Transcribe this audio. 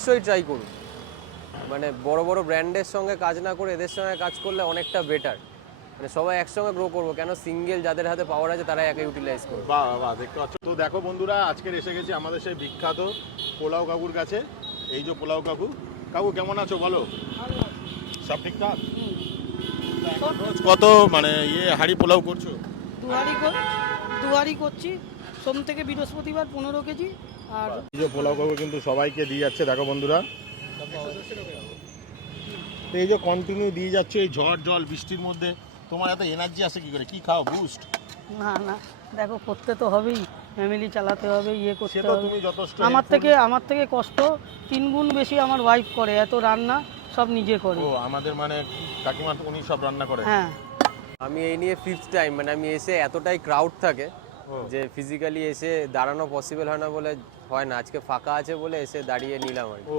অবশ্যই ট্রাই করুন। মানে বড় বড় ব্র্যান্ডের সঙ্গে কাজ না করে এদের সঙ্গে কাজ করলে অনেকটা বেটার। মানে সবাই একসঙ্গে গ্রো করবো, কেন সিঙ্গেল যাদের হাতে পাওয়ার আছে তারা একা ইউটিলাইজ করবে। বাহ বাহ, দেখতে পাচ্ছ তো। দেখো বন্ধুরা, আজকের এসে গেছি আমাদের সেই বিখ্যাত পোলাও কাকুর কাছে। এই যে পোলাও কাকু। কাকু কেমন আছো বলো? সব ঠিকঠাক? রোজ কত মানে হাঁড়ি পোলাও করছো? দুয়ারি করছি, সোম থেকে বৃহস্পতিবার 15 কেজি। আর এই যে পোলাও কাকু কিন্তু সবাইকে দিয়ে যাচ্ছে, দেখো বন্ধুরা। তো এই যে কন্টিনিউ দিয়ে যাচ্ছে এই ঝড় জল বৃষ্টির মধ্যে, তোমার এত এনার্জি আসে কি করে? কি খাও, বুস্ট? না না, দেখো করতে তো হবেই, ফ্যামিলি চালাতে হবে, করতে সে তো হবে। তুমি যথেষ্ট আমার থেকে কষ্ট 3 গুণ বেশি আমার ওয়াইফ করে, এত রান্না সব নিজে করে। ও আমাদের মানে কাকিমা উনি সব রান্না করে? হ্যাঁ। আমি এই নিয়ে 5th টাইম, মানে আমি এসে এতটাই ক্রাউড থাকে ও। যে ফিজিক্যালি এসে দাঁড়ানো পসিবল হয় না বলে হয় না, আজকে ফাঁকা আছে বলে এসে দাঁড়িয়ে নিলাম আর কি।